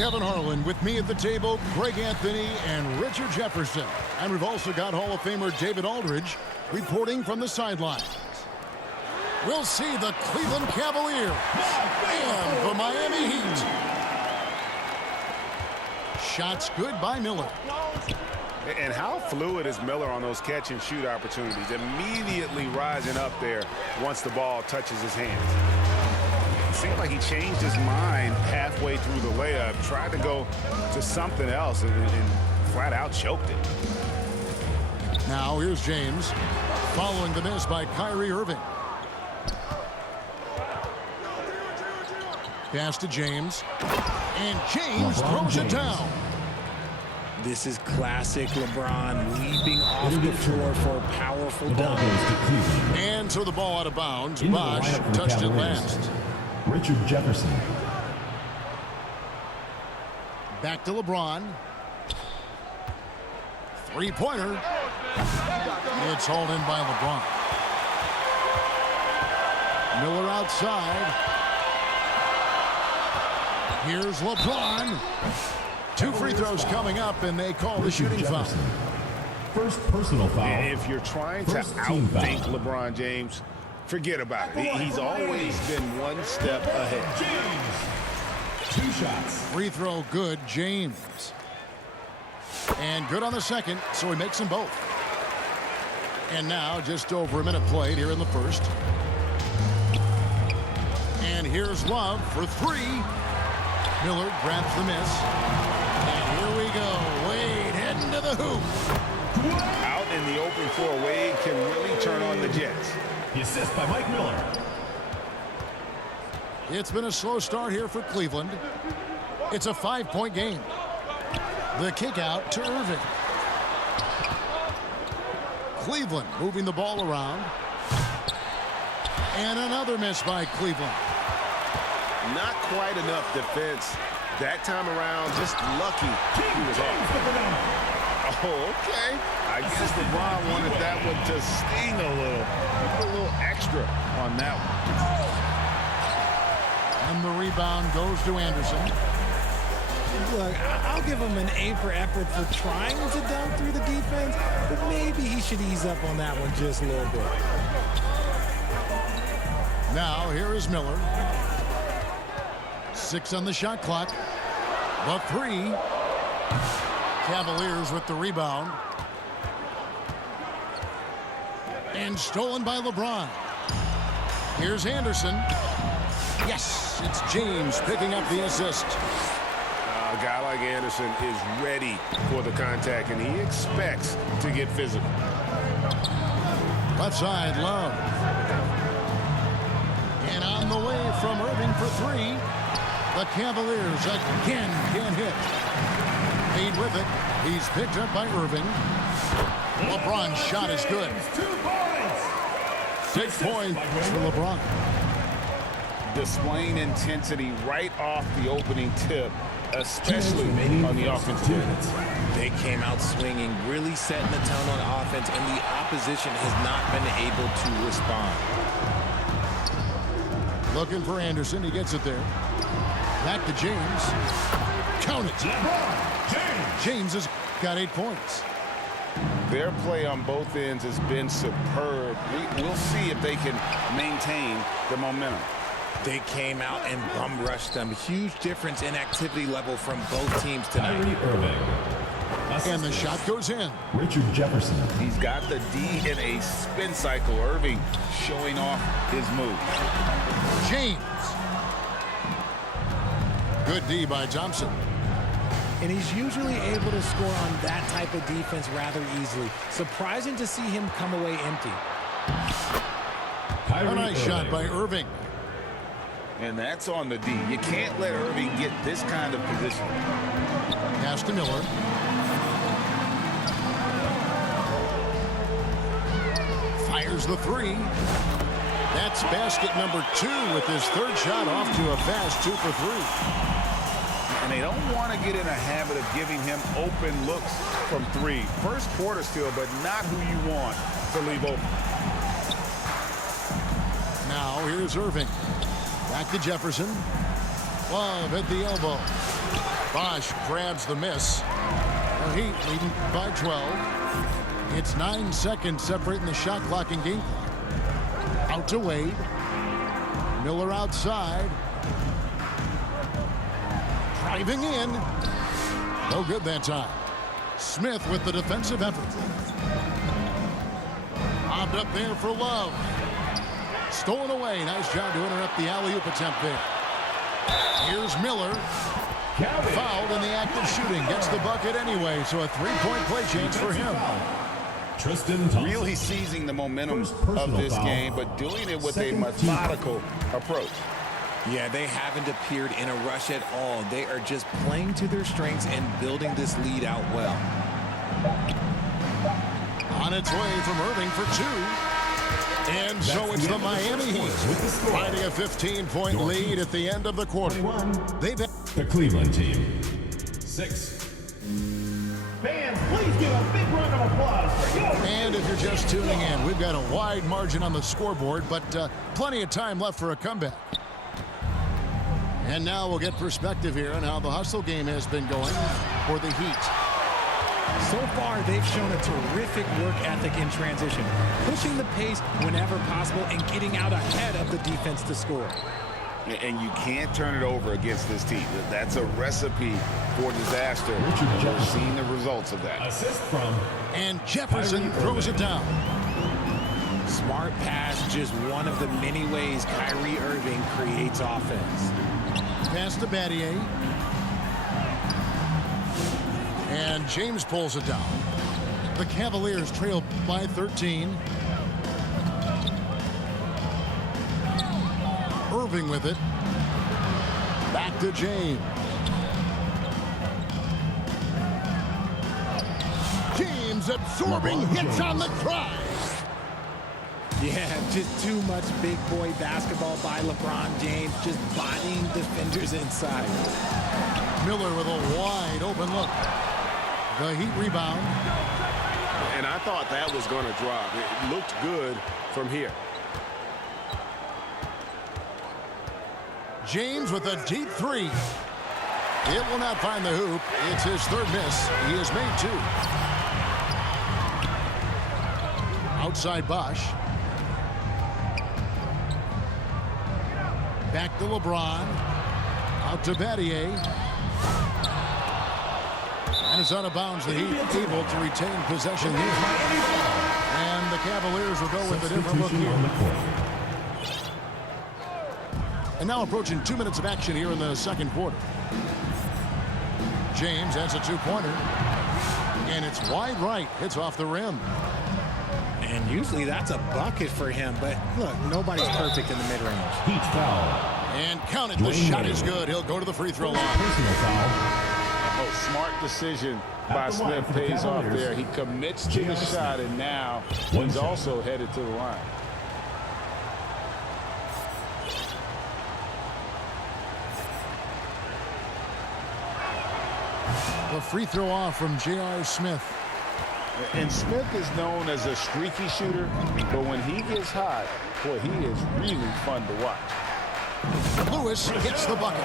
Kevin Harlan with me at the table, Greg Anthony and Richard Jefferson. And we've also got Hall of Famer David Aldridge reporting from the sidelines. We'll see the Cleveland Cavaliers and the Miami Heat. Shots good by Miller. And how fluid is Miller on those catch and shoot opportunities? Immediately rising up there once the ball touches his hands. It seemed like he changed his mind halfway through the layup, tried to go to something else, and flat out choked it. Now here's James following the miss by Kyrie Irving. Pass to James, and James throws it down. This is classic LeBron leaping off the floor for a powerful dunk. And so the ball out of bounds. Bosh touched it last. Richard Jefferson. Back to LeBron. Three-pointer. It's hauled in by LeBron. Miller outside. Here's LeBron. Two free throws coming up, and they call the shooting foul. First personal foul. And if you're trying to outthink LeBron James, forget about it. He's always been one step ahead. James. 2 shots. Free throw good, James. And good on the second, so he makes them both. And now just over a minute played here in the first. And here's Love for 3. Miller grabs the miss. And here we go. Wade heading to the hoop. Out in the open floor, Wade can really turn on the Jets. The assist by Mike Miller. It's been a slow start here for Cleveland. It's a 5-point game. The kick out to Irving. Cleveland moving the ball around. And another miss by Cleveland. Not quite enough defense that time around. Just lucky he was off. Oh, okay. I guess LeBron wanted that one to sting a little. Put a little extra on that one. And the rebound goes to Anderson. Look, I'll give him an A for effort for trying to dunk through the defense, but maybe he should ease up on that one just a little bit. Now here is Miller. 6 on the shot clock. The 3. Cavaliers with the rebound. And stolen by LeBron. Here's Anderson. Yes, it's James picking up the assist. A guy like Anderson is ready for the contact, and he expects to get physical. Left side, Love. And on the way from Irving for 3. The Cavaliers again can't hit. Lead with it. He's picked up by Irving. LeBron's shot is good. 6 points for LeBron. Displaying intensity right off the opening tip, especially on the offensive end. They came out swinging, really setting the tone on offense, and the opposition has not been able to respond. Looking for Anderson. He gets it there. Back to James. Count it. James has got 8 points. Their play on both ends has been superb. We'll see if they can maintain the momentum. They came out and bum rushed them. Huge difference in activity level from both teams tonight. And the shot goes in. Richard Jefferson. He's got the D in a spin cycle. Irving showing off his move. James. Good D by Thompson. And he's usually able to score on that type of defense rather easily. Surprising to see him come away empty. A nice shot by Irving. And that's on the D. You can't let Irving get this kind of position. Pass to Miller. Fires the 3. That's basket number 2 with his 3rd shot off to a fast 2 for 3. And they don't want to get in a habit of giving him open looks from 3. First quarter still, but not who you want to leave open. Now here's Irving. Back to Jefferson. Love at the elbow. Bosch grabs the miss. The Heat leading by 12. It's 9 seconds separating the shot clock and game clock. Out to Wade. Miller outside. Driving in. No good that time. Smith with the defensive effort. Lobbed up there for Love. Stolen away. Nice job to interrupt the alley-oop attempt there. Here's Miller. Fouled in the act of shooting. Gets the bucket anyway, so a three-point play chance for him. Really seizing the momentum of this game, but doing it with a methodical approach. Yeah, they haven't appeared in a rush at all. They are just playing to their strengths and building this lead out well. On its way from Irving for two. And so it's the Miami Heat finding a 15-point lead at the end of the quarter. They've The Cleveland team. 6. Fans, please give a big round of applause for you. And if you're just tuning in, we've got a wide margin on the scoreboard, but plenty of time left for a comeback. And now we'll get perspective here on how the hustle game has been going for the Heat. So far, they've shown a terrific work ethic in transition, pushing the pace whenever possible and getting out ahead of the defense to score. And you can't turn it over against this team. That's a recipe for disaster. We've seen the results of that. Assist from. And Jefferson throws it down. Smart pass, just one of the many ways Kyrie Irving creates offense. Pass to Battier. And James pulls it down. The Cavaliers trail by 13. Irving with it. Back to James. James absorbing hits on the drive. Yeah, just too much big boy basketball by LeBron James, just bodying defenders inside. Miller with a wide open look. The Heat rebound. And I thought that was going to drop. It looked good from here. James with a deep three. It will not find the hoop. It's his third miss. He has made two. Outside Bosch. Back to LeBron. Out to Battier. And it's out of bounds. The Heat able to retain possession here. And the Cavaliers will go with a different look here. And now approaching 2 minutes of action here in the second quarter. James has a two-pointer. And it's wide right. It's off the rim. And usually that's a bucket for him. But look, nobody's perfect in the mid-range. Heat foul. And count it. The shot is good. He'll go to the free throw line. Personal foul. Oh, smart decision by Smith pays off there. He commits to the shot, and now he's also headed to the line. The free throw off from J.R. Smith. And Smith is known as a streaky shooter, but when he gets hot, boy, he is really fun to watch. Lewis gets the bucket.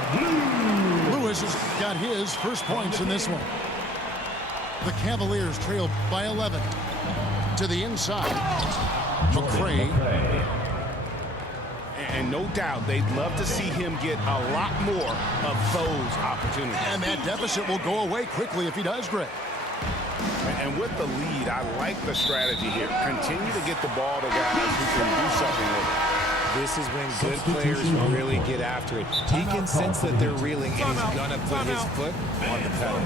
Lewis has got his first points in this one. The Cavaliers trail by 11. To the inside. McCray. And no doubt they'd love to see him get a lot more of those opportunities. And that deficit will go away quickly if he does, Greg. And with the lead, I like the strategy here. Continue to get the ball to guys who can do something with it. This is when good players really get after it. He can sense that they're reeling, and he's going to put his foot on the pedal.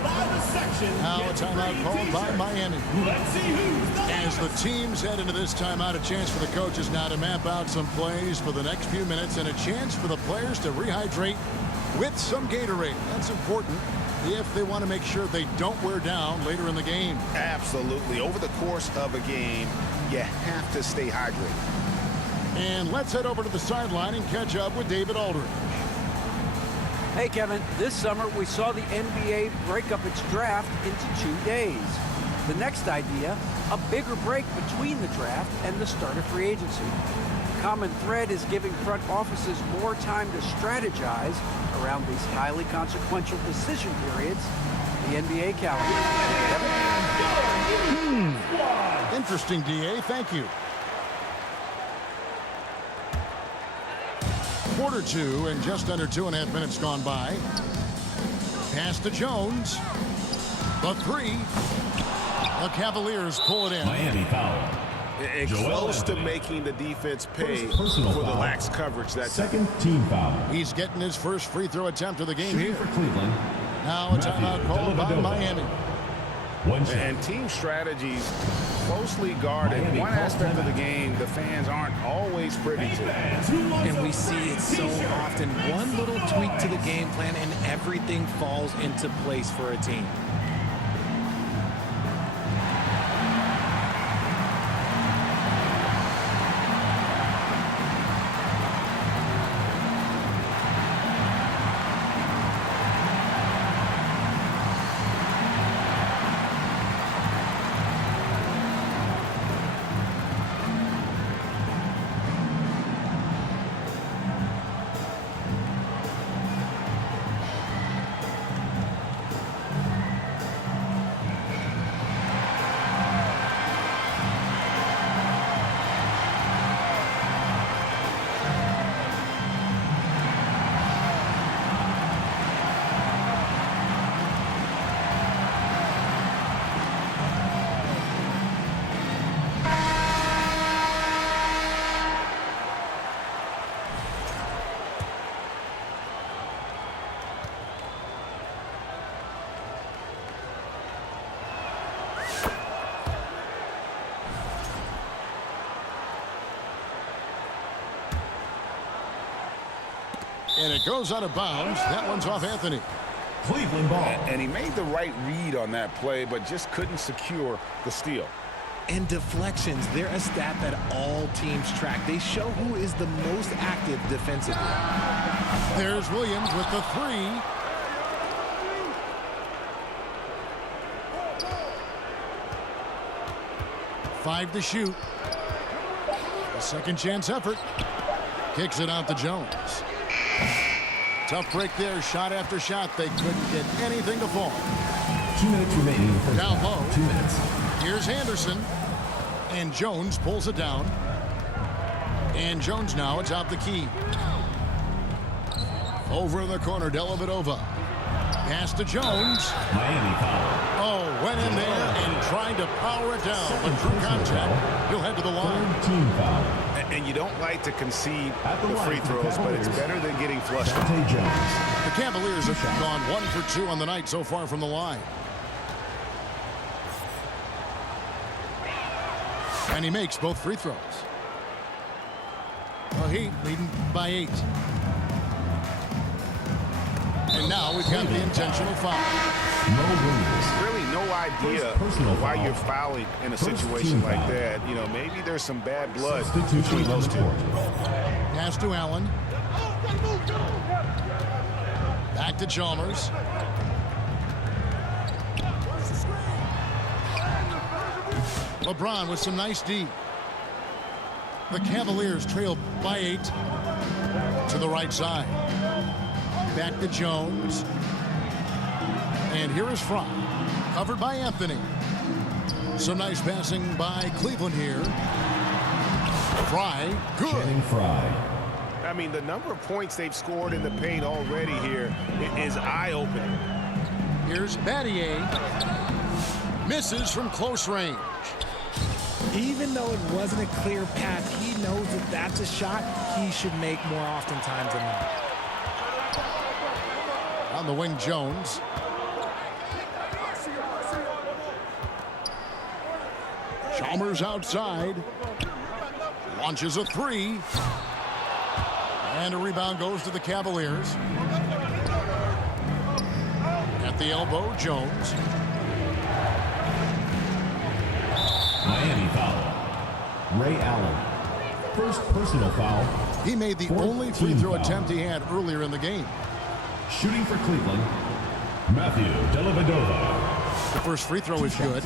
Now a timeout called by Miami. As the teams head into this timeout, a chance for the coaches now to map out some plays for the next few minutes and a chance for the players to rehydrate with some Gatorade. That's important if they want to make sure they don't wear down later in the game. Absolutely. Over the course of a game, you have to stay hydrated. And let's head over to the sideline and catch up with David Aldridge. Hey, Kevin, this summer we saw the NBA break up its draft into 2 days. The next idea, a bigger break between the draft and the start of free agency. common thread is giving front offices more time to strategize around these highly consequential decision periods in the NBA calendar. Interesting, DA. Thank you. Quarter two and just under 2.5 minutes gone by. Pass to Jones. The three. The Cavaliers pull it in. Miami foul. And close to making the defense pay for the lax coverage that time. Second team foul. He's getting his first free throw attempt of the game here. For Cleveland. Now a timeout called by Miami. And team strategies closely guarded. One aspect of the game the fans aren't always privy to. And we see it so often. One little tweak to the game plan and everything falls into place for a team. And it goes out of bounds. That one's off Anthony. Cleveland ball. And he made the right read on that play, but just couldn't secure the steal. And deflections, they're a stat that all teams track. They show who is the most active defensively. There's Williams with the three. Five to shoot. A second chance effort. Kicks it out to Jones. Tough break there, shot after shot. They couldn't get anything to fall. 2 minutes remaining in the first Down half. low. 2 minutes. Here's Anderson. And Jones pulls it down. And Jones now atop the key. Over in the corner, Dellavedova. Pass to Jones. Miami foul. Oh, went in there and tried to power it down. But through contact, he'll head to the line. Third team foul. And you don't like to concede At the the line free for the throws, but it's Cavaliers. better than getting flushed. Dante Jones. The Cavaliers have gone 1 for 2 on the night so far from the line. And he makes both free throws. Well, Heat leading by 8. And now we've got the intentional foul. Mo Williams. Really no idea personal why foul. you're fouling in a First situation team like foul. that. You know, maybe there's some bad blood Substitution between those on the two. court. Pass to Allen. Back to Chalmers. LeBron with some nice D. The Cavaliers trail by 8 to the right side. Back to Jones. And here is Fry. Covered by Anthony. Some nice passing by Cleveland here. Fry, good. Channing Frye. I mean, the number of points they've scored in the paint already here is eye-opening. Here's Battier. Misses from close range. Even though it wasn't a clear path, he knows that that's a shot he should make more often times than not. On the wing, Jones. Chalmers outside. Launches a three. And a rebound goes to the Cavaliers. At the elbow, Jones. Miami foul. Ray Allen. First personal foul. He made the Fourth only free team throw foul. attempt he had earlier in the game. Shooting for Cleveland. Matthew Dellavedova. The first free throw is good.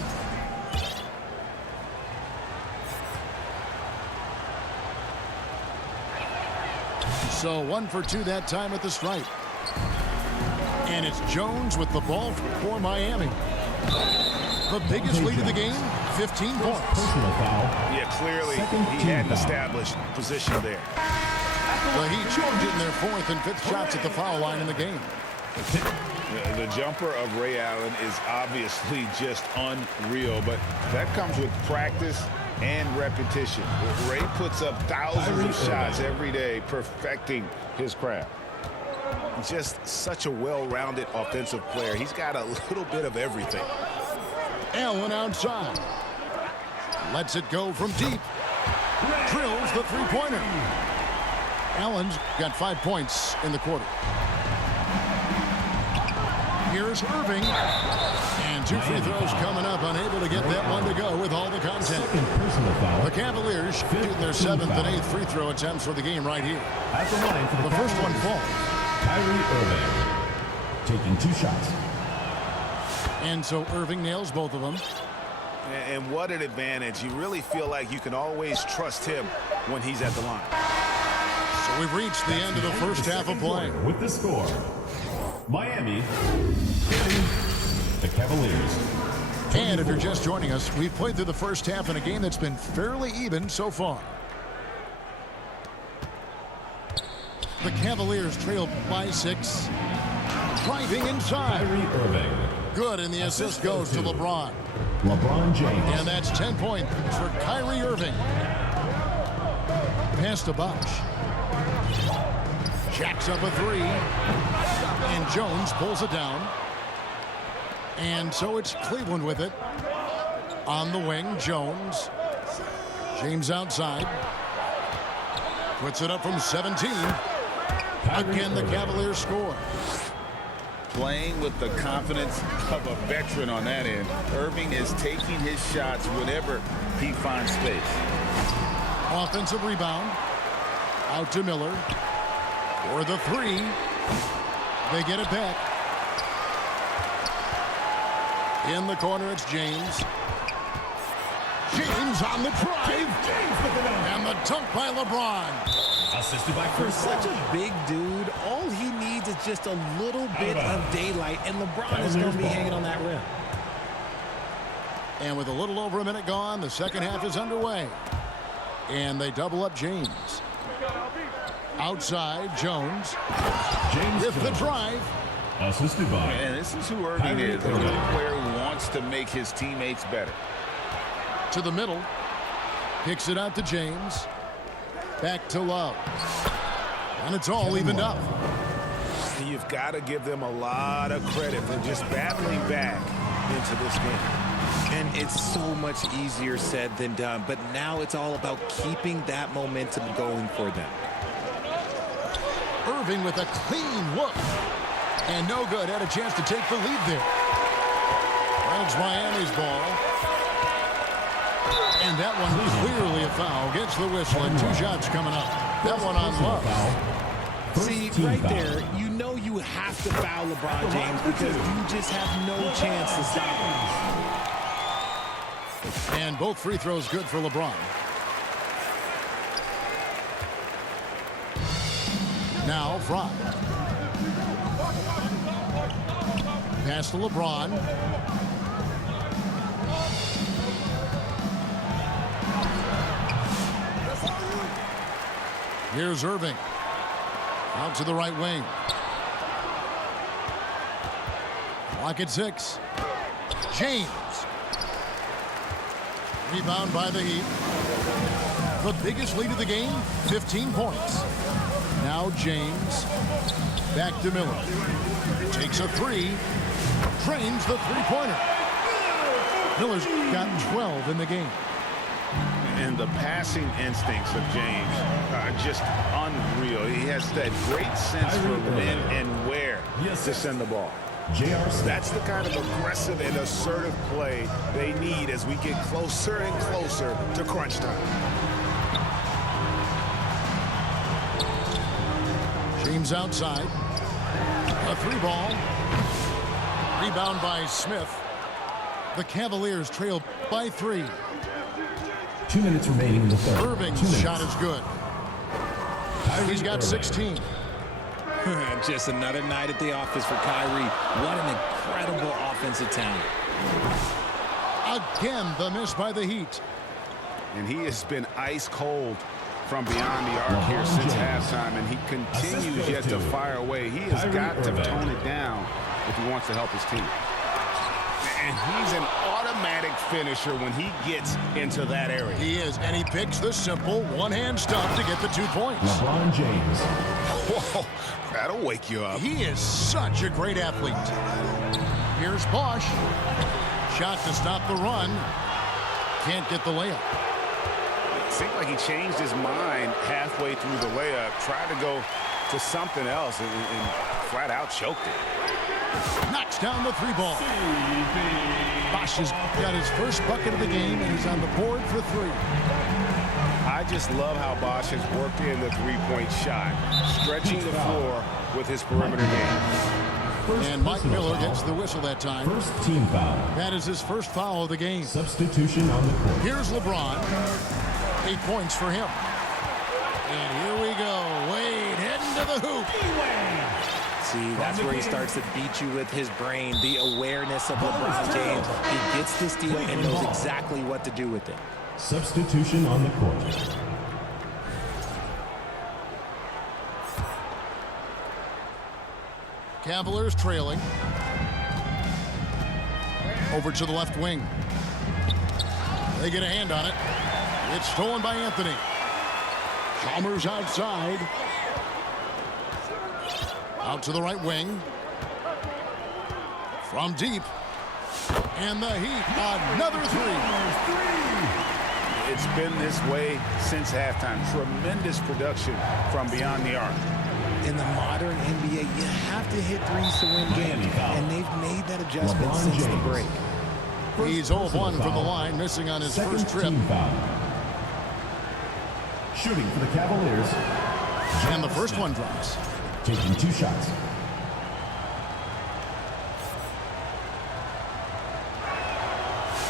So 1 for 2 that time at the stripe. And it's Jones with the ball for Miami. The biggest lead of the game, 15 points. Personal foul. Yeah, clearly Second he team hadn't foul. established position there. The Heat getting their 4th and 5th shots at the foul line in the game. The jumper of Ray Allen is obviously just unreal, but that comes with practice and repetition. Ray puts up thousands of shots every day, perfecting his craft. Just such a well-rounded offensive player. He's got a little bit of everything. Allen outside. Lets it go from deep. Drills the three-pointer. Allen's got 5 points in the quarter. Here's Irving. And 2 free throws coming up. Unable to get that one to go with all the contact. Second personal foul. The Cavaliers shooting their 7th and 8th free throw attempts for the game right here. At the line for The first one falls. Kyrie Irving taking 2 shots. And so Irving nails both of them. And what an advantage. You really feel like you can always trust him when he's at the line. So we've reached the end of the first half of play. With the score, Miami hitting the Cavaliers. And if you're just joining us, we've played through the first half in a game that's been fairly even so far. The Cavaliers trail by 6. Driving inside. Kyrie Irving. Good, and the assist goes to LeBron. LeBron James. And that's 10 points for Kyrie Irving. Pass to Bosch. Jacks up a 3. And Jones pulls it down. And so it's Cleveland with it. On the wing, Jones. James outside. Puts it up from 17. Again, the Cavaliers score. Playing with the confidence of a veteran on that end. Irving is taking his shots whenever he finds space. Offensive rebound. Out to Miller. For the 3. They get it back. In the corner, it's James. James on the drive. And the dunk by LeBron. Assisted by For such a big dude, all he needs is just a little bit of daylight, and LeBron is going to be hanging on that rim. And with a little over a minute gone, the second half is underway. And they double up James. Outside, Jones. James With the drive. assisted by. And this is who Irving is. A young player who wants to make his teammates better. To the middle. Kicks it out to James. Back to Love. And it's all evened up. You've got to give them a lot of credit for just battling back into this game. And it's so much easier said than done, but now it's all about keeping that momentum going for them. Irving with a clean look. And no good. Had a chance to take the lead there. And it's Miami's ball. And that one clearly a foul. Gets the whistle and 2 shots coming up. That one on Love. See, right there, you know you have to foul LeBron James because you just have no chance to stop him. And both free throws good for LeBron. Now Fry. Pass to LeBron. Here's Irving. Out to the right wing. Clock at 6. James. Rebound by the Heat. The biggest lead of the game, 15 points. Now James. Back to Miller. Takes a 3. Drains the three-pointer. Miller's got 12 in the game. And the passing instincts of James are just unreal. He has that great sense for when and where to send the ball. J.R. That's the kind of aggressive and assertive play they need as we get closer and closer to crunch time. James outside. A 3-ball. Rebound by Smith. The Cavaliers trail by 3. 2 minutes remaining in the third. Irving's 2 minutes. shot is good. He's got 16. Just another night at the office for Kyrie. What an incredible offensive talent. Again, the miss by the Heat. And he has been ice cold from beyond the arc here since halftime, and he continues yet to fire away. He has got to tone it down if he wants to help his team. And he's an automatic finisher when he gets into that area. He is, and he picks the simple one-hand stuff to get the 2 points. LeBron James. Whoa, that'll wake you up. He is such a great athlete. Here's Bosch. Shot to stop the run. Can't get the layup. Seemed like he changed his mind halfway through the layup, tried to go to something else, and flat out choked it. Knocks down the 3 ball. Bosch has got his first bucket of the game, and he's on the board for 3. I just love how Bosch has worked in the three-point shot, stretching the floor with his perimeter game. And Mike Miller gets the whistle that time. First team foul. That is his first foul of the game. Substitution on the court. Here's LeBron. 8 points for him. And here we go. Wade heading to the hoop. See, that's where he starts to beat you with his brain, the awareness of LeBron James. He gets the steal and knows exactly what to do with it. Substitution on the court. Cavaliers trailing. Over to the left wing. They get a hand on it. It's stolen by Anthony. Chalmers outside. Out to the right wing. From deep. And the Heat, another 3. It's been this way since halftime. Tremendous production from beyond the arc. In the modern NBA, you have to hit threes to win games, and they've made that adjustment LeBron since the James. break. He's 0-1 from the line, missing on his Second first trip. team foul. Shooting for the Cavaliers. And the first one drops. Taking 2 shots.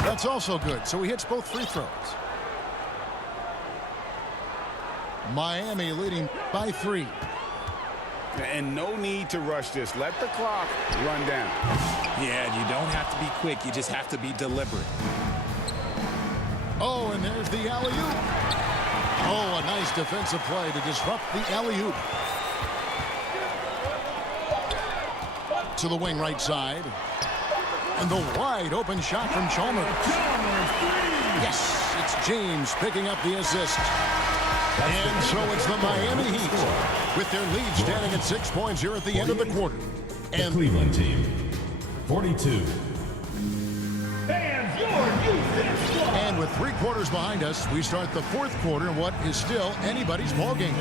That's also good, so he hits both free throws. Miami leading by 3. And no need to rush this. Let the clock run down. Yeah, you don't have to be quick. You just have to be deliberate. Oh, and there's the alley-oop. Oh, a nice defensive play to disrupt the alley-oop. To the wing right side. And the wide open shot from Chalmers. Yes, it's James picking up the assist. And so it's the Miami Heat with their lead standing at 6 points here at the end of the quarter. The And Cleveland team. 42. Fans, your Houston squad. And with 3 quarters behind us, we start the 4th quarter in what is still anybody's ball game.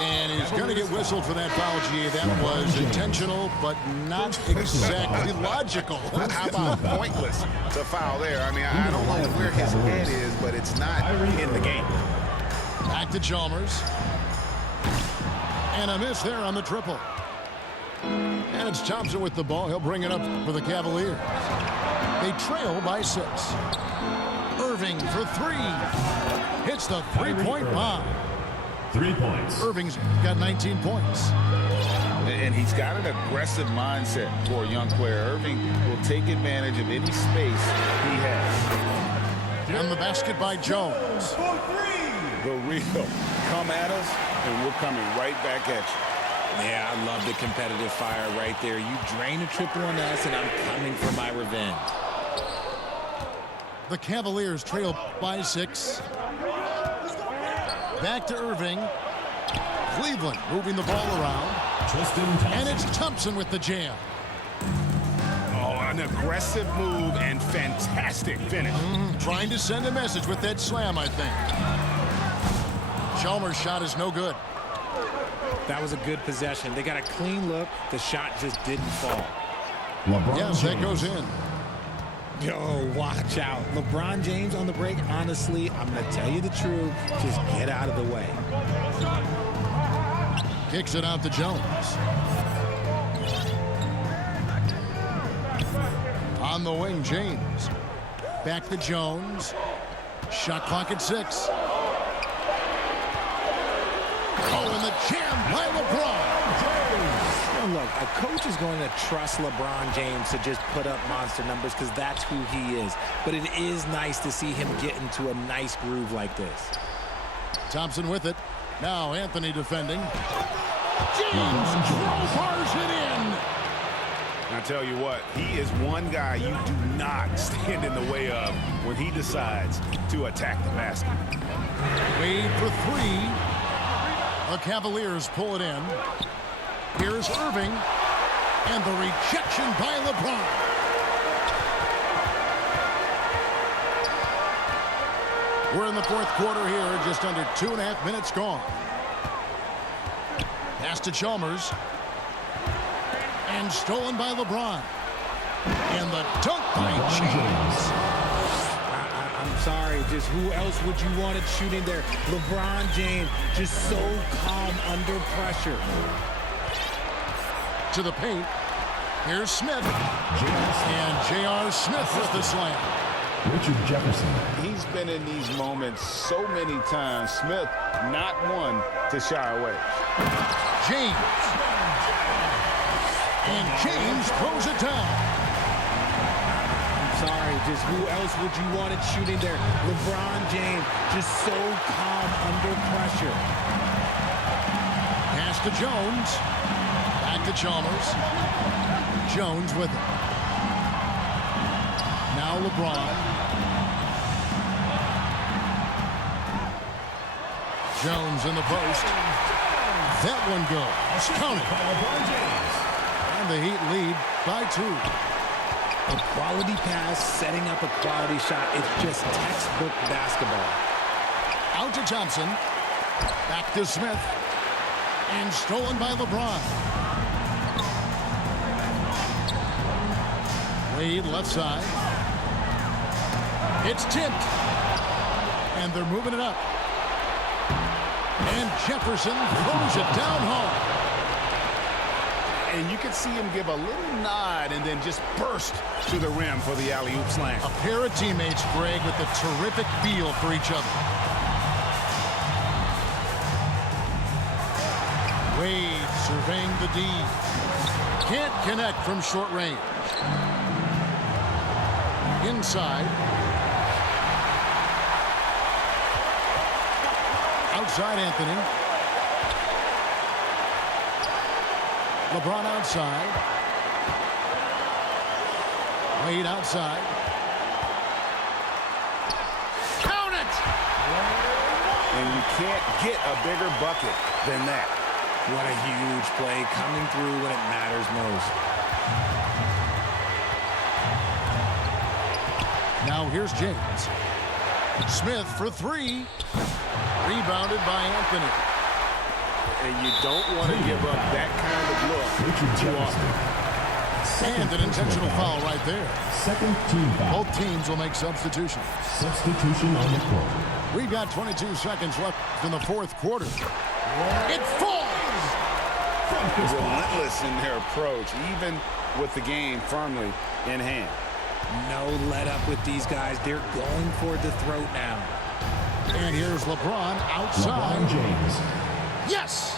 And he's going to get whistled for that foul, G. That was intentional, but not exactly logical. How about pointless to foul there? I mean, I don't know where his head is, but it's not in the game. Back to Chalmers. And a miss there on the triple. And it's Thompson with the ball. He'll bring it up for the Cavaliers. They trail by 6. Irving for 3. Hits the 3-point bomb. 3 points. Irving's got 19 points. And he's got an aggressive mindset for a young player. Irving will take advantage of any space he has. On the basket by Jones. The real. Come at us, and we're coming right back at you. Yeah, I love the competitive fire right there. You drain a triple on us, and I'm coming for my revenge. The Cavaliers trail by 6. Back to Irving. Cleveland moving the ball around. Tristan Thompson. And it's Thompson with the jam. Oh, an aggressive move and fantastic finish. Trying to send a message with that slam, I think. Chalmers' shot is no good. That was a good possession. They got a clean look. The shot just didn't fall. LeBron Yes, that James. goes in. Yo, watch out. LeBron James on the break, honestly, I'm going to tell you the truth. Just get out of the way. Kicks it out to Jones. On the wing, James. Back to Jones. Shot clock at 6. Oh, and the jam by LeBron. Look, a coach is going to trust LeBron James to just put up monster numbers because that's who he is. But it is nice to see him get into a nice groove like this. Thompson with it. Now Anthony defending. James crowbars it in. I tell you what, he is one guy you do not stand in the way of when he decides to attack the basket. Wade for 3. The Cavaliers pull it in. Here's Irving. And the rejection by LeBron. We're in the fourth quarter here. Just under 2.5 minutes gone. Pass to Chalmers. And stolen by LeBron. And the dunk by James. I'm sorry, just who else would you want it shooting there? LeBron James, just so calm under pressure. To the paint. Here's Smith. And J.R. Smith with the slam. Richard Jefferson. He's been in these moments so many times. Smith, not one to shy away. James. And James throws it down. I'm sorry, just who else would you want it shooting there? LeBron James, just so calm under pressure. Pass to Jones. Back to Chalmers. Jones with it. Now LeBron. Jones in the post. That one goes. Count it. And the Heat lead by 2. A quality pass, setting up a quality shot. It's just textbook basketball. Out to Thompson. Back to Smith. And stolen by LeBron. Wade left side. It's tipped. And they're moving it up. And Jefferson throws it down home. And you can see him give a little nod and then just burst to the rim for the alley-oop slam. A pair of teammates, Greg, with a terrific feel for each other. Wade surveying the D. Can't connect from short range. Inside. Outside Anthony. LeBron outside. Wade outside. Count it! And you can't get a bigger bucket than that. What a huge play, coming through when it matters most. Now here's James. Smith for 3. Rebounded by Anthony. And you don't want to give up that kind of look too often. And an intentional foul right there. Second team foul. Both teams will make substitutions. Substitution on the court. We've got 22 seconds left in the fourth quarter. It falls! Relentless in their approach, even with the game firmly in hand. No let up with these guys. They're going for the throat now. And here's LeBron outside. LeBron James. Yes!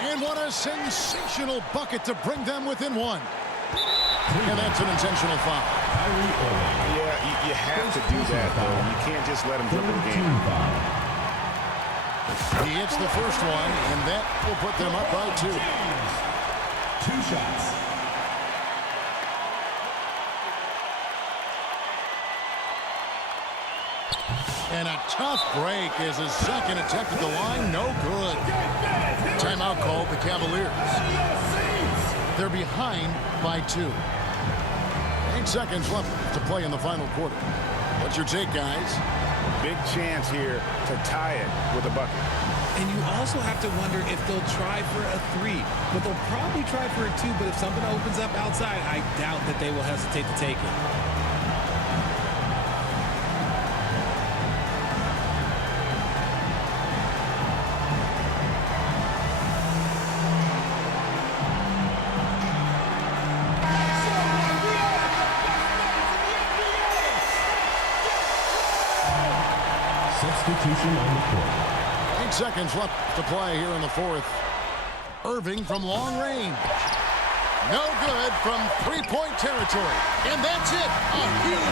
And what a sensational bucket to bring them within 1. And that's an intentional foul. Yeah, you have to do that, though. You can't just let him dribble the game. He hits the first one, and that will put them up by 2. 2 shots. And a tough break as his second attempt at the line, no good. Timeout called the Cavaliers. They're behind by 2. 8 seconds left to play in the final quarter. What's your take, guys? Big chance here to tie it with a bucket. And you also have to wonder if they'll try for a 3. But they'll probably try for a 2. But if something opens up outside, I doubt that they will hesitate to take it. substitution on the court. 8 seconds left to play here in the fourth. Irving from long range. No good from three-point territory. And that's it. A huge